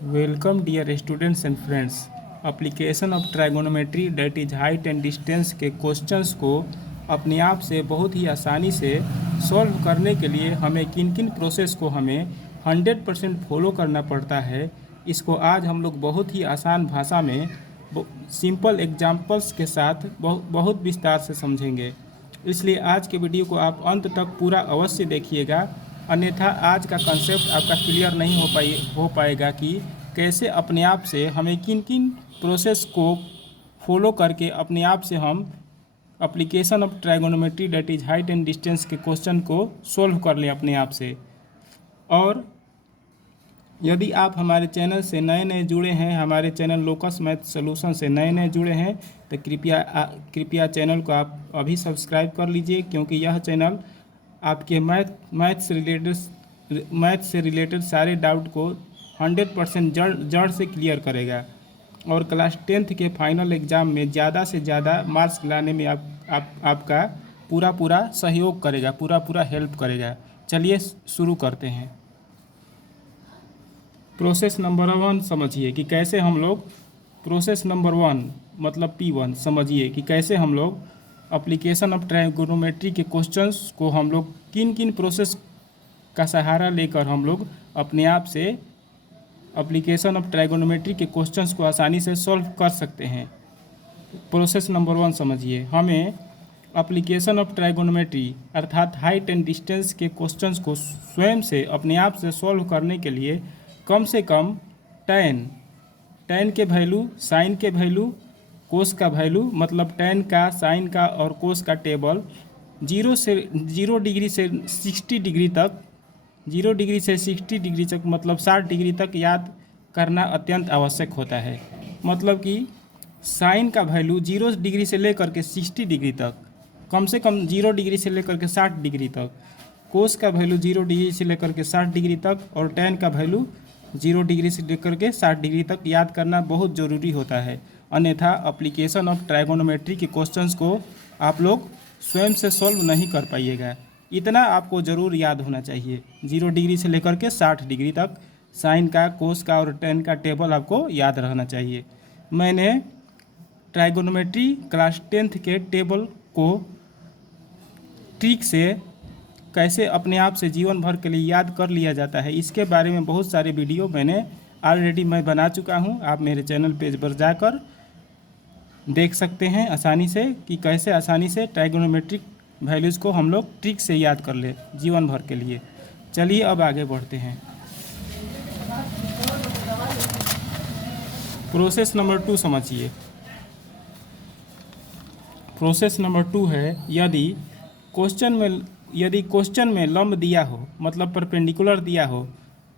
Welcome dear students and friends. Application of trigonometry that is height and distance के questions को अपने आप से बहुत ही आसानी से सॉल्व करने के लिए हमें किन किन प्रोसेस को हमें 100% फॉलो करना पड़ता है, इसको आज हम लोग बहुत ही आसान भाषा में सिंपल एग्जाम्पल्स के साथ बहुत विस्तार से समझेंगे। इसलिए आज के वीडियो को आप अंत तक पूरा अवश्य देखिएगा, अन्यथा आज का कंसेप्ट आपका क्लियर नहीं हो पाएगा कि कैसे अपने आप से हमें किन किन प्रोसेस को फॉलो करके अपने आप से हम application of trigonometry that is height and distance के क्वेश्चन को सोल्व कर लें अपने आप से। और यदि आप हमारे चैनल से नए जुड़े हैं, हमारे चैनल लोकस मैथ सोल्यूशन से नए जुड़े हैं, तो कृपया चैनल को आप अभी सब्सक्राइब कर लीजिए, क्योंकि यह चैनल आपके मैथ से रिलेटेड सारे डाउट को 100% जड़ से क्लियर करेगा और क्लास 10th के फाइनल एग्ज़ाम में ज़्यादा से ज़्यादा मार्क्स लाने में आपका पूरा सहयोग करेगा, पूरा हेल्प करेगा। चलिए शुरू करते हैं। प्रोसेस नंबर 1 समझिए कि कैसे हम लोग प्रोसेस नंबर 1 मतलब P1 समझिए कि कैसे हम लोग एप्लीकेशन ऑफ ट्राइगोनोमेट्री के क्वेश्चंस को हम लोग किन किन प्रोसेस का सहारा लेकर हम लोग अपने आप से एप्लीकेशन ऑफ ट्राइगोनोमेट्री के क्वेश्चंस को आसानी से सॉल्व कर सकते हैं। प्रोसेस नंबर 1 समझिए, हमें एप्लीकेशन ऑफ ट्राइगोनोमेट्री अर्थात हाइट एंड डिस्टेंस के क्वेश्चंस को स्वयं से अपने आप से सॉल्व करने के लिए कम से कम टेन के वैल्यू, साइन के वैल्यू, कोस का वैल्यू मतलब टेन का, साइन का और कोस का टेबल 0 डिग्री से 60 डिग्री तक, 0 डिग्री से 60 डिग्री तक मतलब 60 डिग्री तक याद करना अत्यंत आवश्यक होता है। मतलब कि साइन का वैल्यू 0 डिग्री से लेकर के 60 डिग्री तक, कम से कम 0 डिग्री से लेकर के 60 डिग्री तक, कोस का वैल्यू 0 डिग्री से लेकर के 60 डिग्री तक और टेन का वैल्यू 0 डिग्री से लेकर के 60 डिग्री तक याद करना बहुत ज़रूरी होता है। अन्यथा एप्लीकेशन ऑफ ट्राइगोनोमेट्री के क्वेश्चंस को आप लोग स्वयं से सॉल्व नहीं कर पाइएगा। इतना आपको ज़रूर याद होना चाहिए, 0 डिग्री से लेकर के 60 डिग्री तक साइन का, कोस का और टेन का टेबल आपको याद रहना चाहिए। मैंने ट्राइगोनोमेट्री क्लास 10th के टेबल को ट्रिक से कैसे अपने आप से जीवन भर के लिए याद कर लिया जाता है, इसके बारे में बहुत सारे वीडियो मैं बना चुका हूं। आप मेरे चैनल पेज पर जाकर देख सकते हैं आसानी से कि कैसे आसानी से ट्राइगोनोमेट्रिक वैल्यूज़ को हम लोग ट्रिक से याद कर ले जीवन भर के लिए। चलिए अब आगे बढ़ते हैं। प्रोसेस नंबर 2 समझिए। प्रोसेस नंबर 2 है, यदि क्वेश्चन में लंब दिया हो मतलब परपेंडिकुलर दिया हो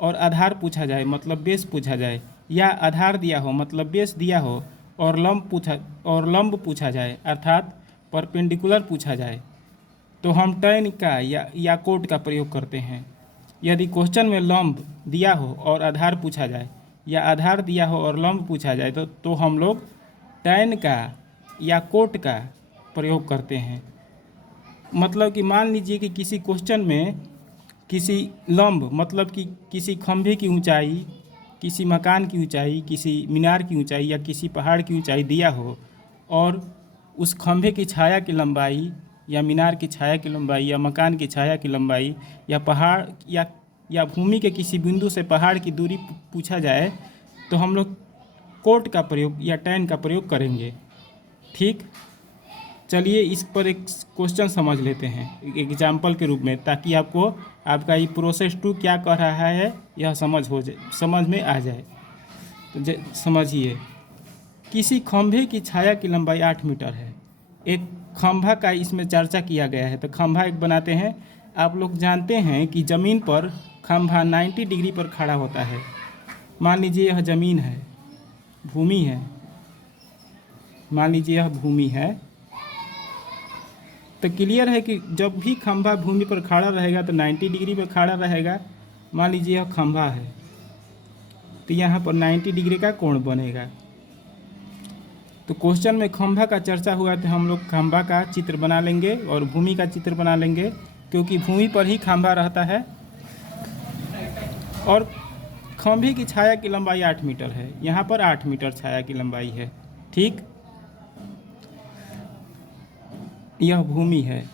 और आधार पूछा जाए मतलब बेस पूछा जाए, या आधार दिया हो मतलब बेस दिया हो और लंब पूछा जाए अर्थात परपेंडिकुलर पूछा जाए, तो हम tan का या कोट का प्रयोग करते हैं। यदि क्वेश्चन में लंब दिया हो और आधार पूछा जाए या आधार दिया हो और लंब पूछा जाए तो हम लोग tan का या कोट का प्रयोग करते हैं। मतलब कि मान लीजिए कि किसी क्वेश्चन में किसी लंब मतलब कि किसी खंभे की ऊंचाई, किसी मकान की ऊंचाई, किसी मीनार की ऊंचाई या किसी पहाड़ की ऊंचाई दिया हो और उस खंभे की छाया की लंबाई या मीनार की छाया की लंबाई या मकान की छाया की लंबाई या पहाड़ या भूमि के किसी बिंदु से पहाड़ की दूरी पूछा जाए, तो हम लोग कोट का प्रयोग या tan का प्रयोग करेंगे। ठीक, चलिए इस पर एक क्वेश्चन समझ लेते हैं एग्जाम्पल के रूप में, ताकि आपको आपका ये प्रोसेस 2 क्या कर रहा है यह समझ में आ जाए। तो समझिए, किसी खंभे की छाया की लंबाई 8 मीटर है। एक खंभा का इसमें चर्चा किया गया है, तो खंभा एक बनाते हैं। आप लोग जानते हैं कि ज़मीन पर खंभा 90 डिग्री पर खड़ा होता है। मान लीजिए यह ज़मीन है, भूमि है, मान लीजिए यह भूमि है, तो क्लियर है कि जब भी खंभा भूमि पर खड़ा रहेगा तो 90 डिग्री पर खड़ा रहेगा। मान लीजिए यह खंभा है, तो यहाँ पर 90 डिग्री का कोण बनेगा। तो क्वेश्चन में खंभा का चर्चा हुआ तो हम लोग खंभा का चित्र बना लेंगे और भूमि का चित्र बना लेंगे, क्योंकि भूमि पर ही खंभा रहता है और खंभे की छाया की लंबाई 8 मीटर है, यहाँ पर 8 मीटर छाया की लंबाई है। ठीक, यह भूमि है,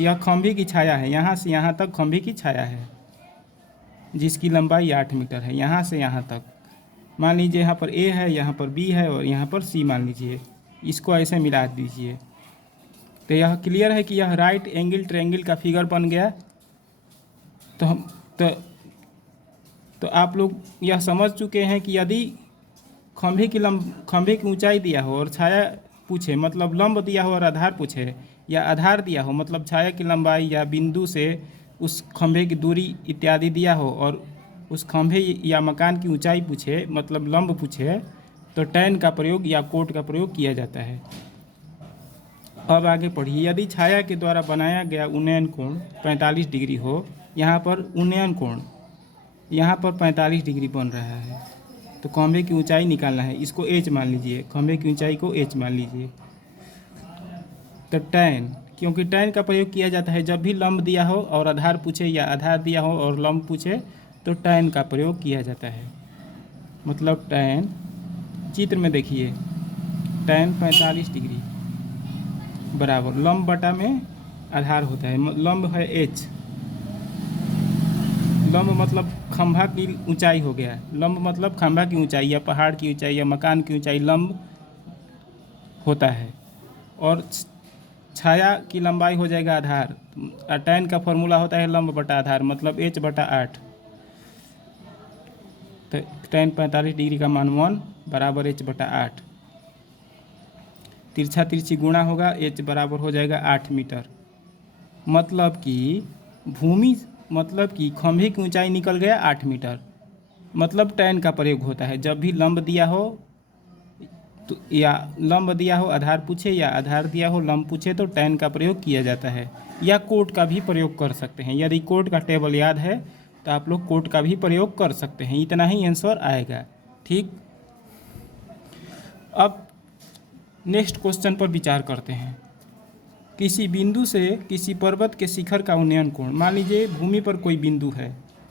यह खंभे की छाया है, यहाँ से यहाँ तक खंभे की छाया है जिसकी लंबाई 8 मीटर है, यहाँ से यहाँ तक। मान लीजिए यहाँ पर ए है, यहाँ पर बी है और यहाँ पर सी मान लीजिए, इसको ऐसे मिला दीजिए। तो यह क्लियर है कि यह राइट एंगल ट्रायंगल का फिगर बन गया। तो हम तो आप लोग यह समझ चुके हैं कि यदि खंभे की ऊंचाई दिया हो और छाया पूछे, मतलब लंब दिया हो और आधार पूछे, या आधार दिया हो मतलब छाया की लंबाई या बिंदु से उस खंभे की दूरी इत्यादि दिया हो, और उस खंभे या मकान की ऊंचाई पूछे मतलब लंब पूछे, तो टैन का प्रयोग या कोट का प्रयोग किया जाता है। अब आगे पढ़िए। यदि छाया के द्वारा बनाया गया उन्नयन कोण 45 डिग्री हो, यहाँ पर उन्नयन कोण यहाँ पर 45 डिग्री बन रहा है, तो खंभे की ऊंचाई निकालना है। इसको एच मान लीजिए, खंभे की ऊंचाई को एच मान लीजिए। तो टैन, क्योंकि टैन का प्रयोग किया जाता है जब भी लंब दिया हो और आधार पूछे, या आधार दिया हो और लंब पूछे, तो टैन का प्रयोग किया जाता है। मतलब टैन, चित्र में देखिए, टैन 45 डिग्री बराबर लंब बटा में आधार होता है। लंब है एच, लंब मतलब खंभा की ऊंचाई हो गया, लंब मतलब खंभा की ऊंचाई या पहाड़ की ऊंचाई या मकान की ऊंचाई लंब होता है, और छाया की लंबाई हो जाएगा आधार। टैन का फॉर्मूला होता है लंब बटा आधार, मतलब एच बटा 8। तो टैन 45 डिग्री का मान 1 बराबर एच बटा 8। तिरछा तिरछी गुणा होगा, एच बराबर हो जाएगा 8 मीटर। मतलब कि खंभे की ऊंचाई निकल गया 8 मीटर। मतलब टैन का प्रयोग होता है जब भी लंब दिया हो तो, या लंब दिया हो आधार पूछे, या आधार दिया हो लंब पूछे, तो टैन का प्रयोग किया जाता है। या कोट का भी प्रयोग कर सकते हैं। यदि कोट का टेबल याद है तो आप लोग कोट का भी प्रयोग कर सकते हैं। इतना ही आंसर आएगा। ठीक, अब नेक्स्ट क्वेश्चन पर विचार करते हैं। किसी बिंदु से किसी पर्वत के शिखर का उन्नयन कोण। मान लीजिए भूमि पर कोई बिंदु है,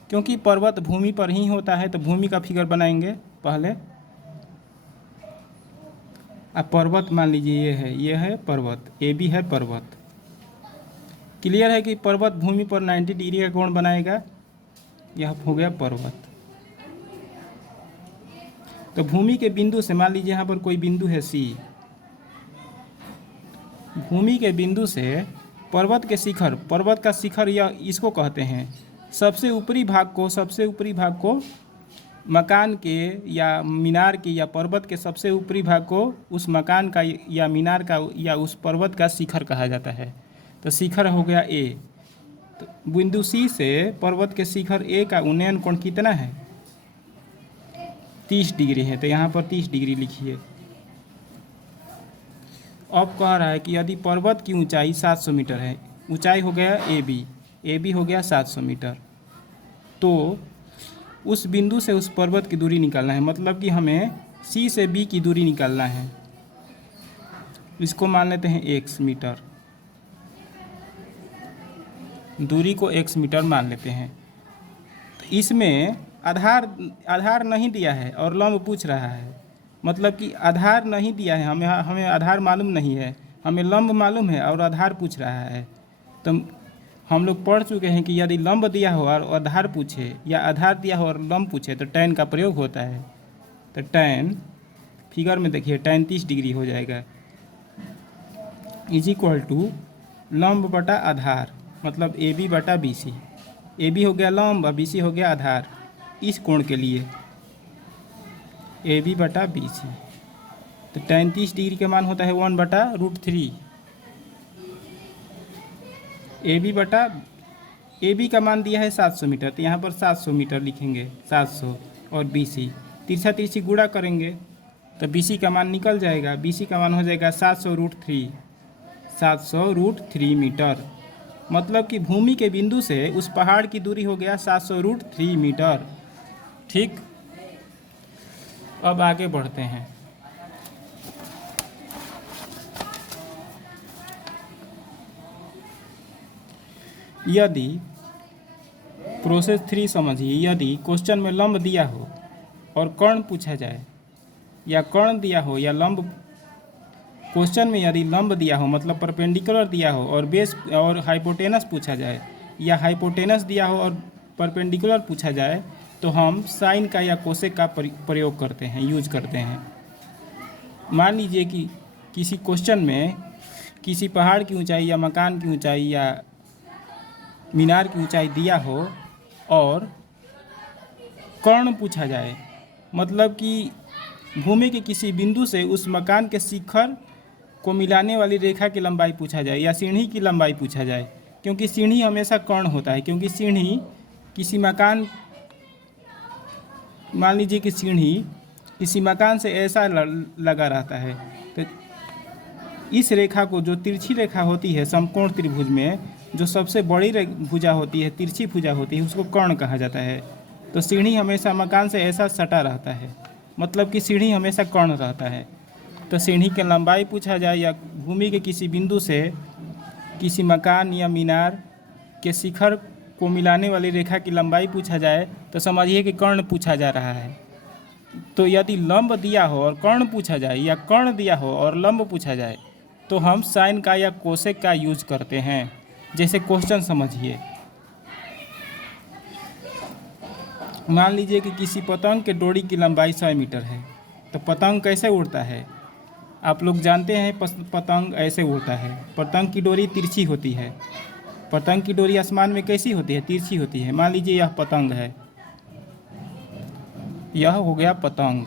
क्योंकि पर्वत भूमि पर ही होता है तो भूमि का फिगर बनाएंगे पहले। अब पर्वत मान लीजिए ये है पर्वत, ए बी है पर्वत। क्लियर है कि पर्वत भूमि पर 90 डिग्री का कोण बनाएगा। यह हो गया पर्वत। तो भूमि के बिंदु से, मान लीजिए यहाँ पर कोई बिंदु है सी, भूमि के बिंदु से पर्वत के शिखर, पर्वत का शिखर या इसको कहते हैं सबसे ऊपरी भाग को मकान के या मीनार के या पर्वत के सबसे ऊपरी भाग को उस मकान का या मीनार का या उस पर्वत का शिखर कहा जाता है। तो शिखर हो गया ए। तो बिंदु सी से पर्वत के शिखर ए का उन्नयन कोण कितना है? 30 डिग्री है। तो यहाँ पर 30 डिग्री लिखिए। अब कह रहा है कि यदि पर्वत की ऊंचाई 700 मीटर है, ऊंचाई हो गया ए बी हो गया 700 मीटर, तो उस बिंदु से उस पर्वत की दूरी निकालना है। मतलब कि हमें सी से बी की दूरी निकालना है। इसको मान लेते हैं x मीटर, दूरी को x मीटर मान लेते हैं। तो इसमें आधार नहीं दिया है और लंब पूछ रहा है। मतलब कि आधार नहीं दिया है, हमें आधार मालूम नहीं है, हमें लंब मालूम है और आधार पूछ रहा है। तो हम लोग पढ़ चुके हैं कि यदि लंब दिया हो और आधार पूछे, या आधार दिया हो और लंब पूछे, तो टैन का प्रयोग होता है। तो टैन, फिगर में देखिए, टैन 30 डिग्री हो जाएगा, इज इक्वल टू लंब बटा आधार, मतलब ए बी बटा बी सी। ए बी हो गया लंब और बी सी हो गया आधार। इस कोण के लिए ए बी बटा बी सी। तो टैन 30 डिग्री का मान होता है 1/√3। ए बी का मान दिया है 700 मीटर, तो यहाँ पर 700 मीटर लिखेंगे, 700 और बी सी तिरछा तिरछी गुणा करेंगे तो बी सी का मान निकल जाएगा। बी सी का मान हो जाएगा 700√3 मीटर। मतलब कि भूमि के बिंदु से उस पहाड़ की दूरी हो गया 700√3 मीटर। ठीक, अब आगे बढ़ते हैं। यदि प्रोसेस 3 समझिए, यदि क्वेश्चन में लंब दिया हो और कर्ण पूछा जाए, या कर्ण दिया हो या लंब, क्वेश्चन में यदि लंब दिया हो मतलब परपेंडिकुलर दिया हो और बेस और हाइपोटेनस पूछा जाए, या हाइपोटेनस दिया हो और परपेंडिकुलर पूछा जाए, तो हम साइन का या कोसेक का प्रयोग करते हैं, यूज करते हैं। मान लीजिए कि किसी क्वेश्चन में किसी पहाड़ की ऊंचाई या मकान की ऊंचाई या मीनार की ऊंचाई दिया हो और कर्ण पूछा जाए, मतलब कि भूमि के किसी बिंदु से उस मकान के शिखर को मिलाने वाली रेखा की लंबाई पूछा जाए या सीढ़ी की लंबाई पूछा जाए, क्योंकि सीढ़ी हमेशा कर्ण होता है, क्योंकि सीढ़ी किसी मकान, मान लीजिए कि सीढ़ी किसी मकान से ऐसा लगा रहता है, तो इस रेखा को, जो तिरछी रेखा होती है समकोण त्रिभुज में, जो सबसे बड़ी भुजा होती है, तिरछी भुजा होती है, उसको कर्ण कहा जाता है। तो सीढ़ी हमेशा मकान से ऐसा सटा रहता है, मतलब कि सीढ़ी हमेशा कर्ण रहता है। तो सीढ़ी की लंबाई पूछा जाए या भूमि के किसी बिंदु से किसी मकान या मीनार के शिखर को मिलाने वाली रेखा की लंबाई पूछा जाए, तो समझिए कि कर्ण पूछा जा रहा है। तो यदि लंब दिया हो और कर्ण पूछा जाए, या कर्ण दिया हो और लंब पूछा जाए, तो हम साइन का या कोसेक का यूज करते हैं। जैसे क्वेश्चन समझिए, मान लीजिए कि किसी पतंग के डोरी की लंबाई 100 मीटर है, तो पतंग कैसे उड़ता है? आप लोग जानते हैं पतंग ऐसे उड़ता है। पतंग की डोरी तिरछी होती है। पतंग की डोरी आसमान में कैसी होती है? तिरछी होती है। मान लीजिए यह पतंग है, यह हो गया पतंग,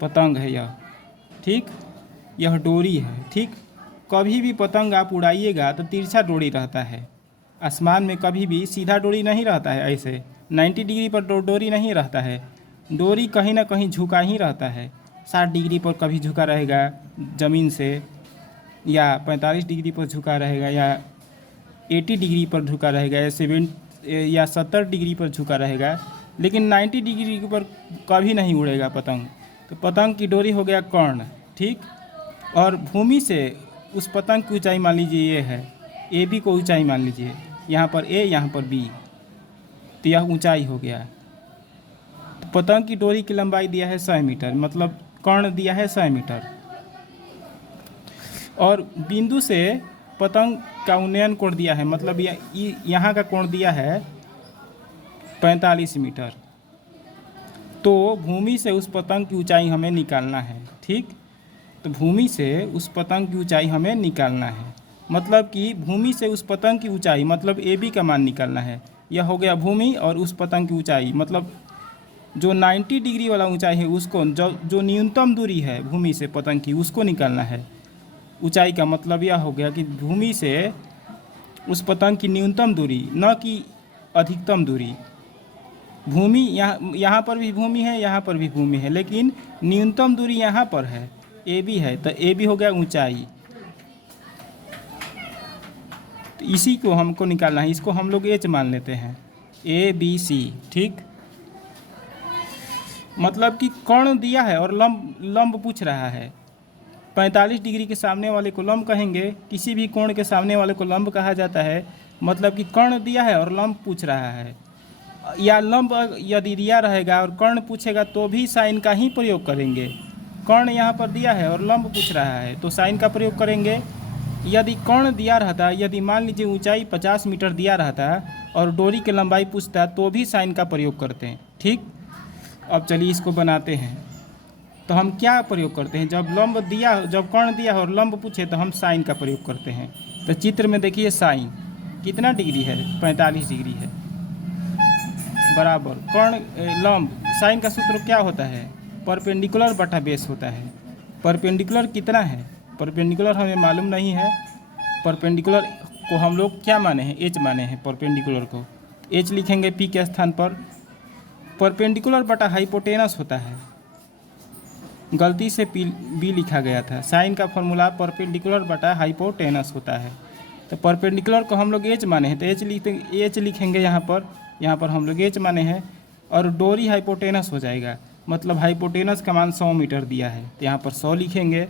पतंग है यह, ठीक। यह डोरी है, ठीक। कभी भी पतंग आप उड़ाइएगा तो तिरछा डोरी रहता है। आसमान में कभी भी सीधा डोरी नहीं रहता है, ऐसे 90 डिग्री पर डोरी नहीं रहता है। डोरी कहीं ना कहीं झुका ही रहता है। 60 डिग्री पर कभी झुका रहेगा ज़मीन से, या 45 डिग्री पर झुका रहेगा, या 80 डिग्री पर झुका रहेगा, या 70 डिग्री पर झुका रहेगा, लेकिन 90 डिग्री पर कभी नहीं उड़ेगा पतंग। तो पतंग की डोरी हो गया कर्ण, ठीक। और भूमि से उस पतंग की ऊंचाई मान लीजिए ये है, ए बी को ऊंचाई मान लीजिए, यहाँ पर ए, यहाँ पर बी, तो यह ऊंचाई हो गया। तो पतंग की डोरी की लंबाई दिया है 100 मीटर, मतलब कर्ण दिया है 100 मीटर। और बिंदु से पतंग का उन्नयन कोण दिया है, मतलब यहाँ का कोण दिया है 45 मीटर। तो भूमि से उस पतंग की ऊंचाई हमें निकालना है, ठीक। तो भूमि से उस पतंग की ऊंचाई हमें निकालना है, मतलब कि भूमि से उस पतंग की ऊंचाई, मतलब ए बी का मान निकालना है। यह हो गया भूमि, और उस पतंग की ऊंचाई, मतलब जो 90 डिग्री वाला ऊंचाई है उसको, जो न्यूनतम दूरी है भूमि से पतंग की, उसको निकालना है। ऊंचाई का मतलब यह हो गया कि भूमि से उस पतंग की न्यूनतम दूरी, न कि अधिकतम दूरी। भूमि यहाँ पर भी भूमि है, यहाँ पर भी भूमि है, लेकिन न्यूनतम दूरी यहाँ पर है, ए बी है, तो ए बी हो गया ऊंचाई। तो इसी को हमको निकालना है, इसको हम लोग एच मान लेते हैं, ए बी सी, ठीक। मतलब कि कर्ण दिया है और लंब पूछ रहा है। 45 डिग्री के सामने वाले को लंब कहेंगे, किसी भी कोण के सामने वाले को लंब कहा जाता है। मतलब कि कर्ण दिया है और लंब पूछ रहा है, या लंब यदि दिया रहेगा और कर्ण पूछेगा तो भी साइन का ही प्रयोग करेंगे। कर्ण यहाँ पर दिया है और लंब पूछ रहा है तो साइन का प्रयोग करेंगे। यदि कर्ण दिया रहता, यदि मान लीजिए ऊंचाई 50 मीटर दिया रहता और डोरी की लंबाई पूछता, तो भी साइन का प्रयोग करते हैं, ठीक। अब चलिए इसको बनाते हैं। तो हम क्या प्रयोग करते हैं? जब कर्ण दिया और लंब पूछे तो हम साइन का प्रयोग करते हैं। तो चित्र में देखिए साइन कितना डिग्री है? 45 डिग्री है, बराबर कर्ण लंब। साइन का सूत्र क्या होता है? परपेंडिकुलर बटा बेस होता है। परपेंडिकुलर कितना है? परपेंडिकुलर हमें मालूम नहीं है। परपेंडिकुलर को हम लोग क्या माने हैं? एच माने हैं। परपेंडिकुलर को एच लिखेंगे पी के स्थान पर। परपेंडिकुलर बटा हाइपोटेनस होता है, गलती से बी लिखा गया था। साइन का फॉर्मूला परपेंडिकुलर बटा हाइपोटेनस होता है। तो परपेंडिकुलर को हम लोग एच माने हैं तो एच लिखेंगे यहाँ पर हम लोग एच माने हैं। और डोरी हाइपोटेनस हो जाएगा, मतलब हाइपोटेनस का मान 100 मीटर दिया है तो यहाँ पर 100 लिखेंगे।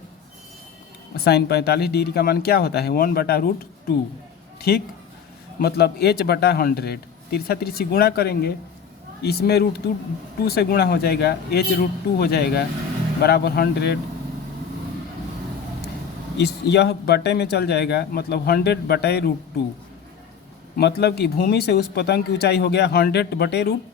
साइन 45 डिग्री का मान क्या होता है? 1/√2, ठीक। मतलब h/100। तिरछा तिरछी गुणा करेंगे, इसमें √2 से गुणा हो जाएगा, h√2 हो जाएगा बराबर 100। यह बटे में चल जाएगा, मतलब 100/√2, मतलब कि भूमि से उस पतंग की ऊंचाई हो गया 100/√2।